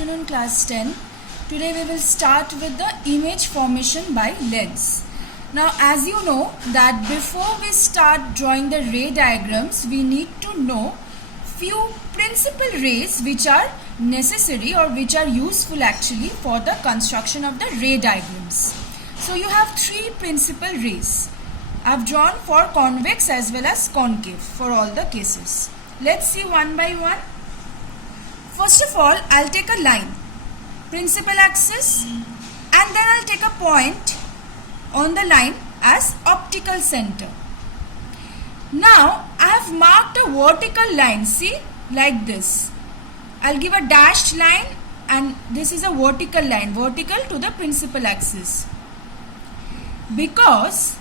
afternoon, class 10. Today we will start with the image formation by lens. Now, as you know that before we start drawing the ray diagrams, we need to know few principal rays which are necessary or which are useful actually for the construction of the ray diagrams. So you have three principal rays. I have drawn for convex as well as concave for all the cases. Let's see one by one. First of all, I'll take a line, principal axis, and then I'll take a point on the line as optical center. Now, I have marked a vertical line, see, like this. I'll give a dashed line and this is a vertical line, vertical to the principal axis. Because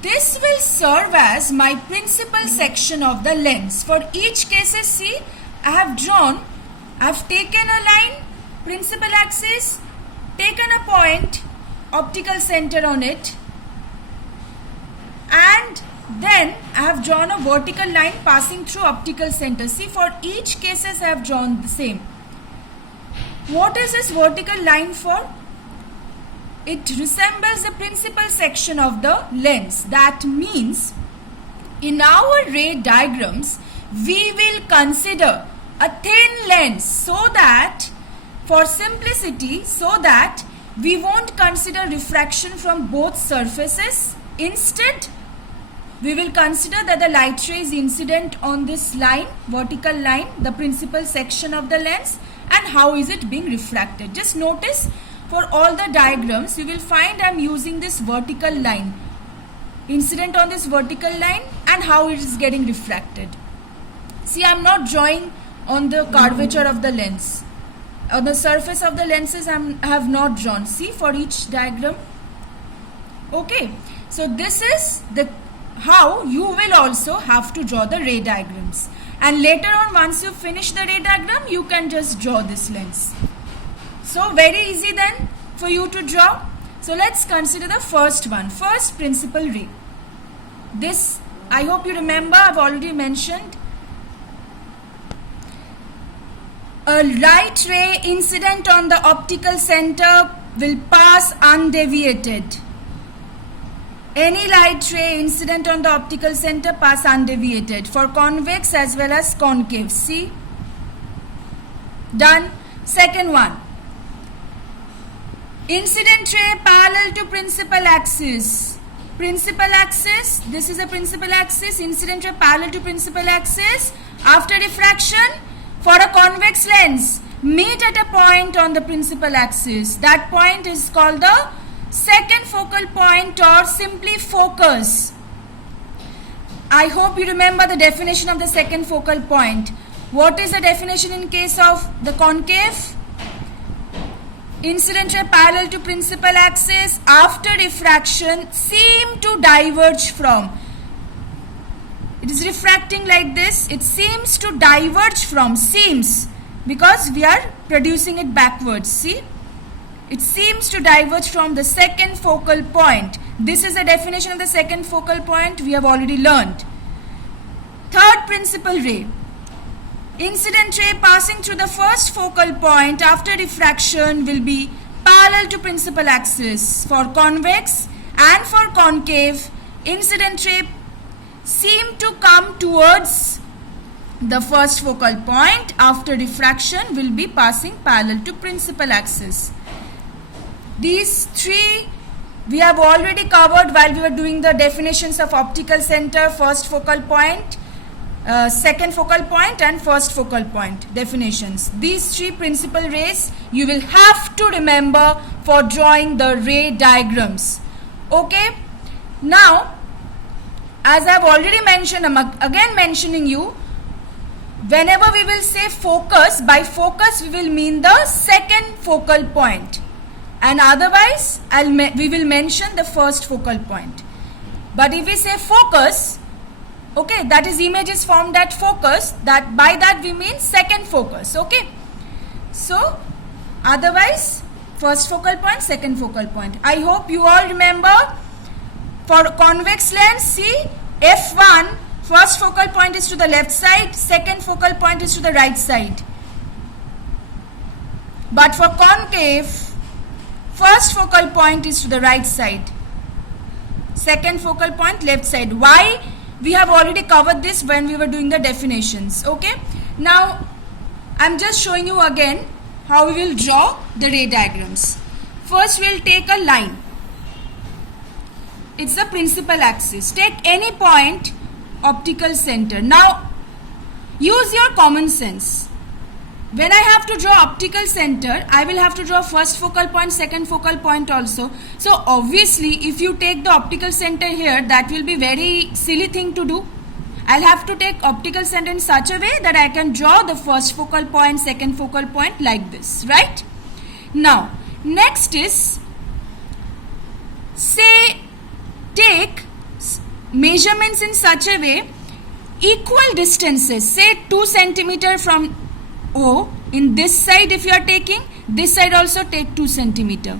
this will serve as my principal section of the lens. For each cases, see, I've taken a line, principal axis, taken a point, optical center on it, and then I have drawn a vertical line passing through optical center. See, for each cases I have drawn the same. What is this vertical line for? It resembles the principal section of the lens. That means in our ray diagrams, we will consider a thin lens so that, for simplicity, so that we won't consider refraction from both surfaces. Instead, we will consider that the light ray is incident on this line, vertical line, the principal section of the lens, and how is it being refracted. Just notice, for all the diagrams, you will find I am using this vertical line, incident on this vertical line, and how it is getting refracted. See, I am not drawing on the curvature of the lens. On the surface of the lenses, I have not drawn. See, for each diagram. Okay, so this is the how you will also have to draw the ray diagrams. And later on, once you finish the ray diagram, you can just draw this lens. So very easy then for you to draw. So let's consider the first one. First principal ray. This, I hope you remember, I've already mentioned. A light ray incident on the optical center will pass undeviated. Any light ray incident on the optical center pass undeviated for convex as well as concave. See? Done. Second one. Incident ray parallel to principal axis. Principal axis. This is a principal axis. Incident ray parallel to principal axis. After diffraction, for a convex lens, meet at a point on the principal axis. That point is called the second focal point or simply focus. I hope you remember the definition of the second focal point. What is the definition in case of the concave? Incident ray parallel to principal axis after diffraction seem to diverge from. It is refracting like this. It seems to diverge from, seems, because we are producing it backwards. See? It seems to diverge from the second focal point. This is the definition of the second focal point we have already learned. Third principal ray. Incident ray passing through the first focal point after diffraction will be parallel to principal axis. For convex and for concave, incident ray seem to come towards the first focal point after diffraction will be passing parallel to principal axis. These three we have already covered while we were doing the definitions of optical center, first focal point, second focal point and first focal point definitions. These three principal rays you will have to remember for drawing the ray diagrams. Okay. Now, as I have already mentioned, I am again mentioning you, whenever we will say focus, by focus we will mean the second focal point. And otherwise, we will mention the first focal point. But if we say focus, okay, that is image is formed at focus, that by that we mean second focus. Okay. So, otherwise, first focal point, second focal point. I hope you all remember. For convex lens, see, F1, first focal point is to the left side, second focal point is to the right side. But for concave, first focal point is to the right side, second focal point left side. Why? We have already covered this when we were doing the definitions. Okay. Now I'm just showing you again how we will draw the ray diagrams. First we'll take a line. It's the principal axis. Take any point, optical center. Now use your common sense. When I have to draw optical center, I will have to draw first focal point, second focal point also. So obviously if you take the optical center here, that will be very silly thing to do. I'll have to take optical center in such a way that I can draw the first focal point, second focal point like this, right? Now next is, say take measurements in such a way, equal distances, say 2 centimeter from O. In this side if you are taking, this side also take 2 centimeter.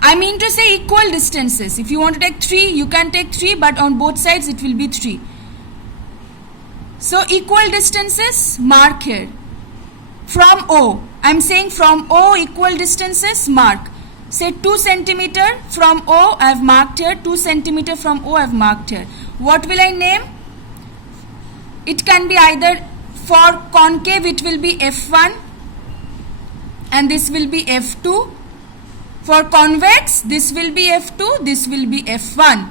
I mean to say equal distances. If you want to take 3, you can take 3, but on both sides it will be 3. So equal distances, mark here. From O, I am saying from O equal distances, mark. Say 2 centimeter from O I have marked here, 2 centimeter from O I have marked here. What will I name? It can be either, for concave it will be F1 and this will be F2. For convex this will be F2, this will be F1.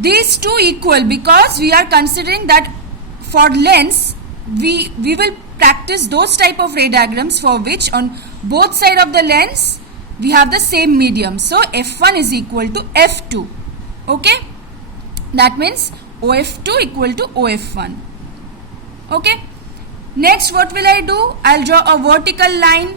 These two equal because we are considering that for lens we will practice those type of ray diagrams for which on both side of the lens we have the same medium. So F1 is equal to F2. Okay, that means OF2 equal to OF1. Okay. Next what will I do? I'll draw a vertical line.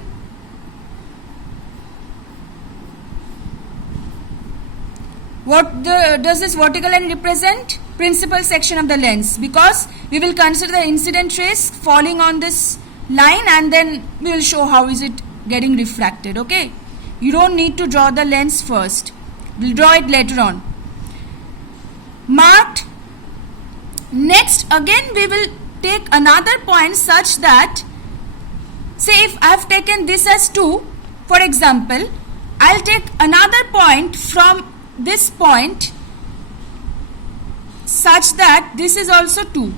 What does this vertical line represent? Principal section of the lens, because we will consider the incident rays falling on this line and then we will show how is it getting refracted. Okay, you don't need to draw the lens first, we'll draw it later on. Marked. Next again we will take another point such that, say if I have taken this as 2, for example, I'll take another point from this point such that this is also 2.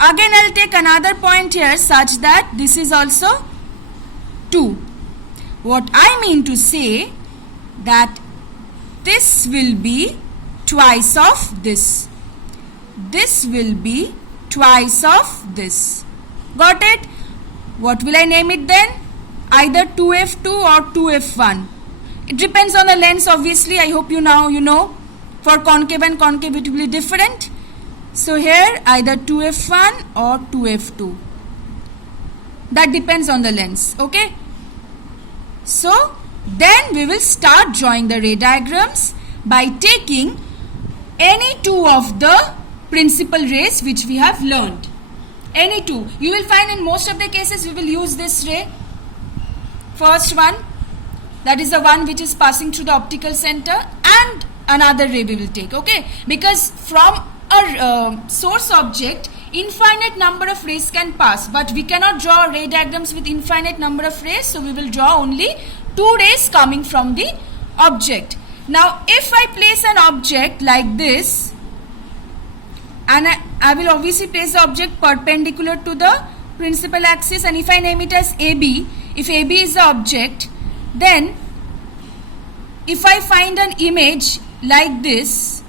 Again I'll take another point here such that this is also 2. What I mean to say that this will be twice of this. This will be twice of this. Got it? What will I name it then? Either 2F2 or 2F1. It depends on the lens obviously. I hope you now you know. For concave and concave it will be different. So here either 2F1 or 2F2. That depends on the lens. Okay. So then we will start drawing the ray diagrams by taking any two of the principal rays which we have learned. Any two. You will find in most of the cases we will use this ray. First one, that is the one which is passing through the optical center, and another ray we will take. Okay, because from a source object infinite number of rays can pass, but we cannot draw ray diagrams with infinite number of rays, so we will draw only 2 rays coming from the object. Now if I place an object like this, and I will obviously place the object perpendicular to the principal axis, and if I name it as AB, if AB is the object, then if I find an image like this,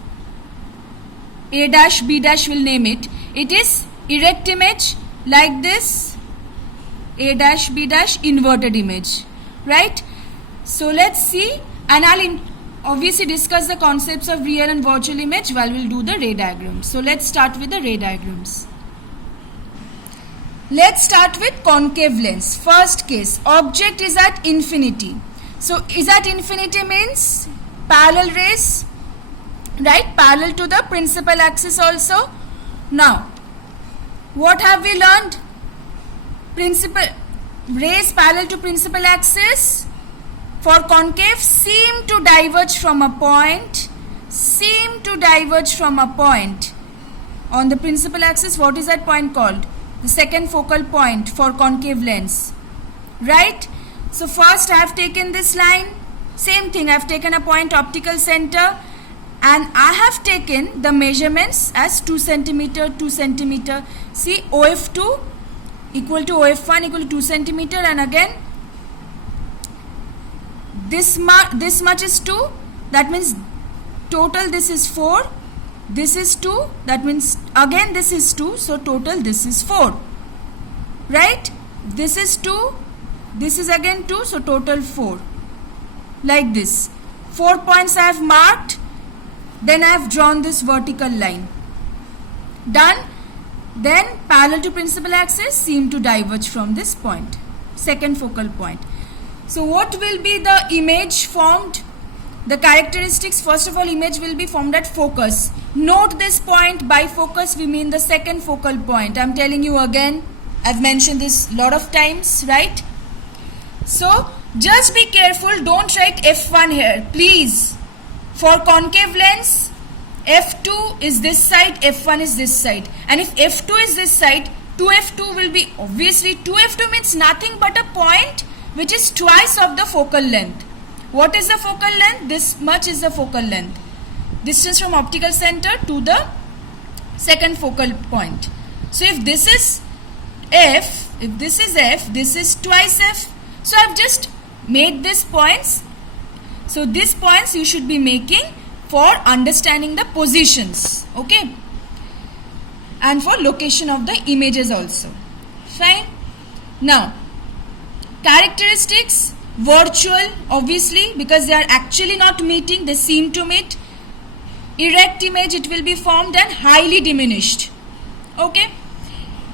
A dash B dash will name it, it is erect image like this, A dash B dash inverted image, right? So let's see, and I'll obviously discuss the concepts of real and virtual image while we'll do the ray diagrams. So let's start with the ray diagrams. Let's start with concave lens. First case, object is at infinity. So is at infinity means parallel rays, right? Parallel to the principal axis also. Now, what have we learned? Principal rays parallel to principal axis for concave seem to diverge from a point. Seem to diverge from a point on the principal axis. What is that point called? the second focal point for concave lens, right? So first I have taken this line, same thing, I have taken a point optical center, and I have taken the measurements as 2 centimeter, 2 centimeter. See, OF2 equal to OF1 equal to 2 centimeter, and again this much is 2, that means total this is 4, this is 2, that means again this is 2, so total this is 4, right? This is 2, this is again 2, so total 4, like this. 4 points I have marked, then I have drawn this vertical line. Done. Then parallel to principal axis seem to diverge from this point, second focal point. So what will be the image formed? The characteristics, first of all, image will be formed at focus. Note this point, by focus we mean the second focal point. I am telling you again, I have mentioned this lot of times, right? So just be careful, don't write F1 here, please. For concave lens, F2 is this side, F1 is this side. And if F2 is this side, 2F2 will be obviously, 2F2 means nothing but a point which is twice of the focal length. What is the focal length? This much is the focal length. Distance from optical center to the second focal point. So if this is F, if this is F, this is twice F. So I have just made these points. So these points you should be making for understanding the positions, okay, and for location of the images also. Fine. Now characteristics, virtual obviously, because they are actually not meeting, they seem to meet. Erect image, it will be formed, and highly diminished, okay.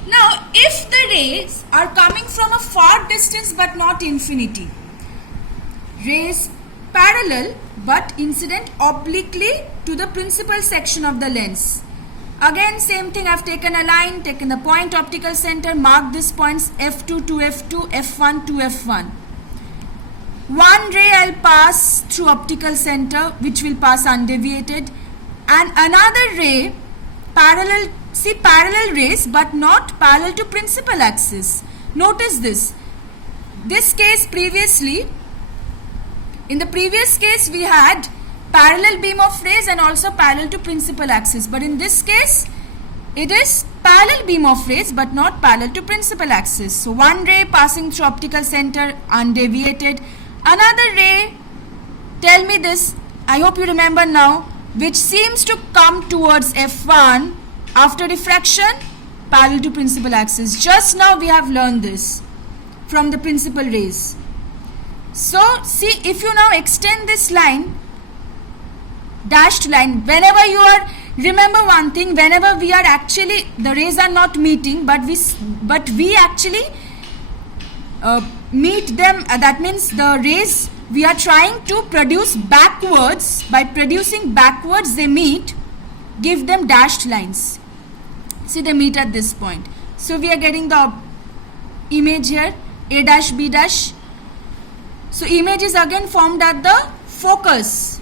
Now if the rays are coming from a far distance but not infinity, rays parallel but incident obliquely to the principal section of the lens. Again same thing, I have taken a line, taken the point optical center, marked these points F2 to F2, F1 to F1. One ray I will pass through optical center which will pass undeviated, and another ray parallel, see parallel rays but not parallel to principal axis. Notice this. This case previously, in the previous case we had parallel beam of rays and also parallel to principal axis, but in this case it is parallel beam of rays but not parallel to principal axis. So one ray passing through optical center undeviated, another ray, tell me this, I hope you remember now, which seems to come towards F1 after diffraction, parallel to principal axis. Just now we have learned this from the principal rays. So see, if you now extend this line, dashed line, whenever you are, remember one thing, whenever we are actually, the rays are not meeting, but we actually meet them, that means the rays we are trying to produce backwards, by producing backwards they meet, give them dashed lines. See, they meet at this point. So we are getting the image here, A dash, B dash. So image is again formed at the focus.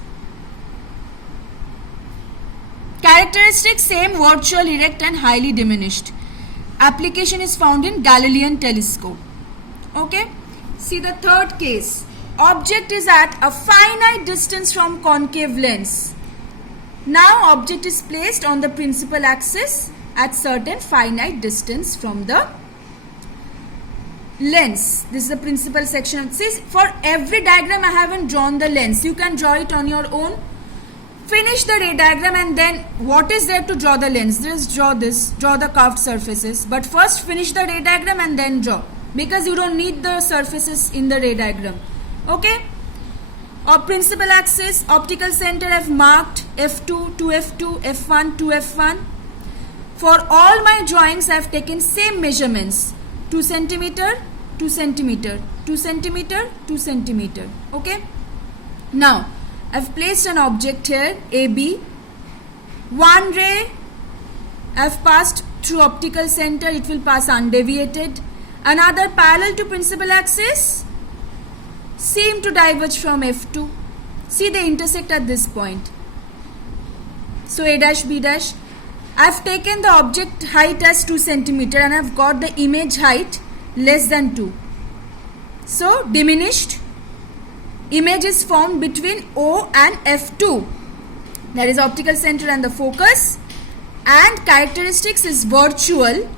Characteristics same, virtual, erect and highly diminished. Application is found in Galilean telescope. Okay. See the third case. Object is at a finite distance from concave lens. Now object is placed on the principal axis at certain finite distance from the lens. This is the principal section. See, for every diagram I haven't drawn the lens. You can draw it on your own. Finish the ray diagram and then what is there to draw the lens? Just draw this, draw the curved surfaces. But first finish the ray diagram and then draw, because you don't need the surfaces in the ray diagram. Okay. Our principal axis, optical center I have marked F2 to F2, F1 to F1. For all my drawings I have taken same measurements, 2 centimeter, 2 centimeter, 2 centimeter, 2 centimeter. Okay. Now I have placed an object here, AB. One ray I have passed through optical center, it will pass undeviated. Another parallel to principal axis, seem to diverge from F2. See, they intersect at this point. So A dash, B dash. I've taken the object height as 2 centimeter and I've got the image height less than 2. So diminished image is formed between O and F2, that is optical center and the focus, and characteristics is virtual,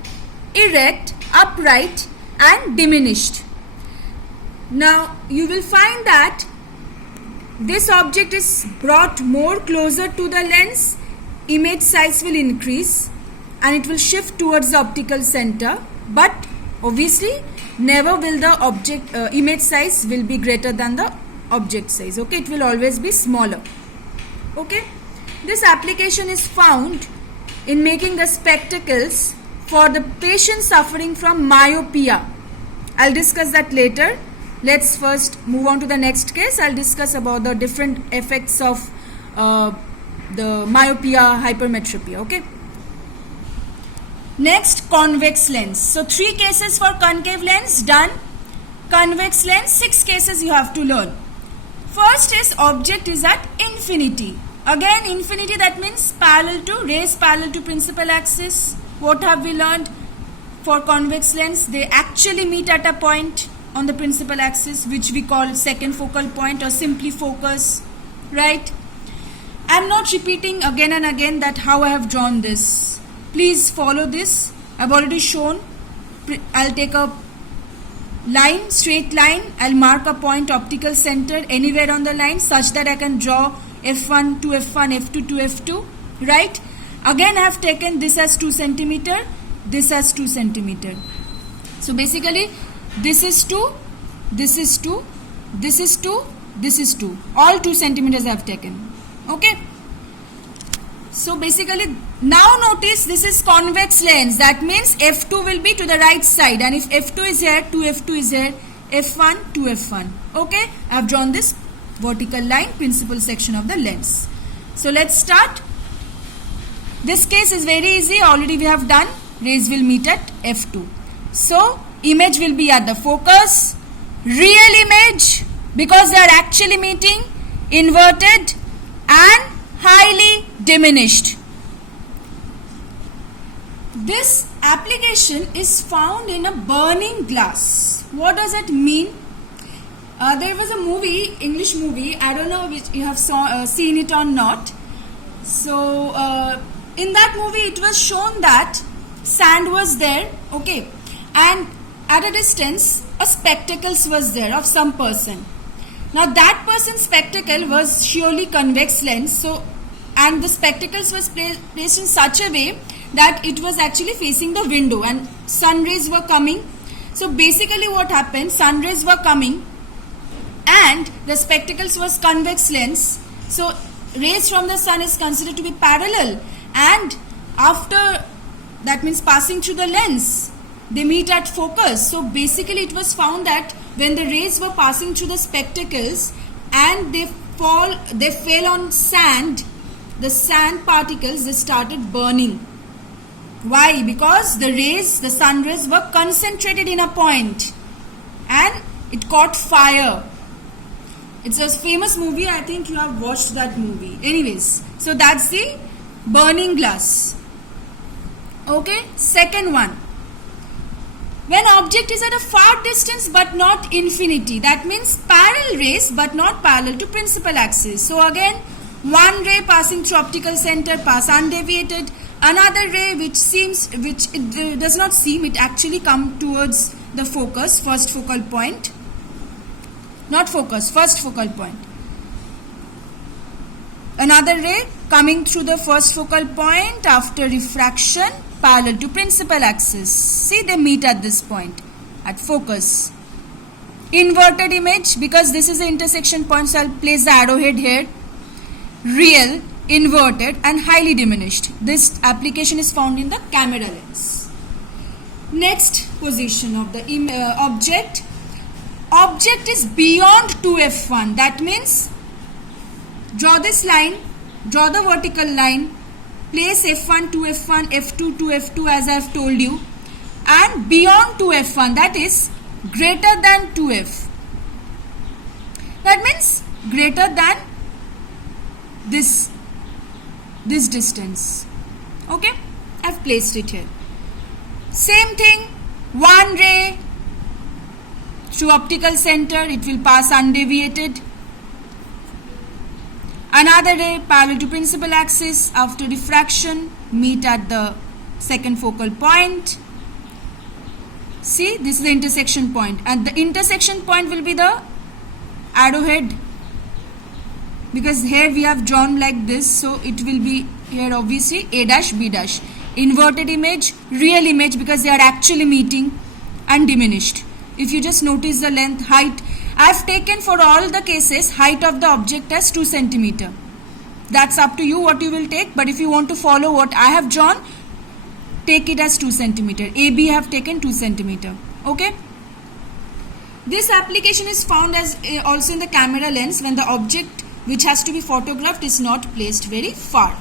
erect, upright and diminished. Now you will find that this object is brought more closer to the lens, image size will increase and it will shift towards the optical center, but obviously never will the object image size will be greater than the object size. Okay, it will always be smaller. Okay, this application is found in making the spectacles for the patient suffering from myopia. I'll discuss that later. Let's first move on to the next case. I'll discuss about the different effects of the myopia, hypermetropia. Okay. Next, convex lens. So 3 cases for concave lens done. Convex lens, 6 cases you have to learn. First is object is at infinity. Again infinity, that means parallel to, rays parallel to principal axis. What have we learned? For convex lens, they actually meet at a point on the principal axis, which we call second focal point or simply focus, right? I am not repeating again and again that how I have drawn this. Please follow this. I have already shown. I'll take a line, straight line. I'll mark a point optical center anywhere on the line such that I can draw F1 to F1, F2 to F2, right? Again I have taken this as 2 centimeter, this as 2 centimeter. So basically this is 2, this is 2, this is 2, this is 2. All 2 centimeters I have taken. Okay. So basically now notice this is convex lens. That means F2 will be to the right side, and if F2 is here, 2F2 is here, F1 to F1. Okay. I have drawn this vertical line, principal section of the lens. So let's start. This case is very easy. Already we have done. Rays will meet at F2. So image will be at the focus. Real image, because they are actually meeting, inverted and highly diminished. This application is found in a burning glass. What does it mean? There was a movie, English movie, I don't know which you have seen it or not. So in that movie it was shown that sand was there, okay, and at a distance a spectacles was there of some person. Now that person's spectacle was surely convex lens, so, and the spectacles was placed in such a way that it was actually facing the window and sun rays were coming. So basically what happened, sun rays were coming and the spectacles was convex lens, so rays from the sun is considered to be parallel, and after that means passing through the lens they meet at focus. So basically it was found that when the rays were passing through the spectacles and they fell on sand, the sand particles, they started burning. Why? Because the rays, the sun rays were concentrated in a point and it caught fire. It's a famous movie. I think you have watched that movie. Anyways, so that's the burning glass. Okay, second one. When object is at a far distance but not infinity, that means parallel rays but not parallel to principal axis. So again, one ray passing through optical center pass undeviated, another ray it does not seem, it actually come towards the focus, first focal point. Not focus, first focal point. Another ray coming through the first focal point after refraction parallel to principal axis. See, they meet at this point, at focus. Inverted image, because this is the intersection point, so I'll place the arrowhead here. Real, inverted and highly diminished. This application is found in the camera lens. Next position of the object. Object is beyond 2f1. That means draw this line, draw the vertical line, place f1 to f1, f2 to f2 as I have told you, and beyond 2f1, that is greater than 2f. That means greater than this distance. Okay, I've placed it here. Same thing, one ray through optical center, it will pass undeviated. Another ray parallel to principal axis, after diffraction meet at the second focal point. See, this is the intersection point, and the intersection point will be the arrowhead, because here we have drawn like this, so it will be here obviously A dash B dash. Inverted image, real image, because they are actually meeting, and diminished. If you just notice the length, height, I have taken for all the cases height of the object as 2 centimeter. That's up to you what you will take, but if you want to follow what I have drawn, take it as 2 centimeter. AB have taken 2 centimeter. Okay. This application is found as also in the camera lens when the object which has to be photographed is not placed very far.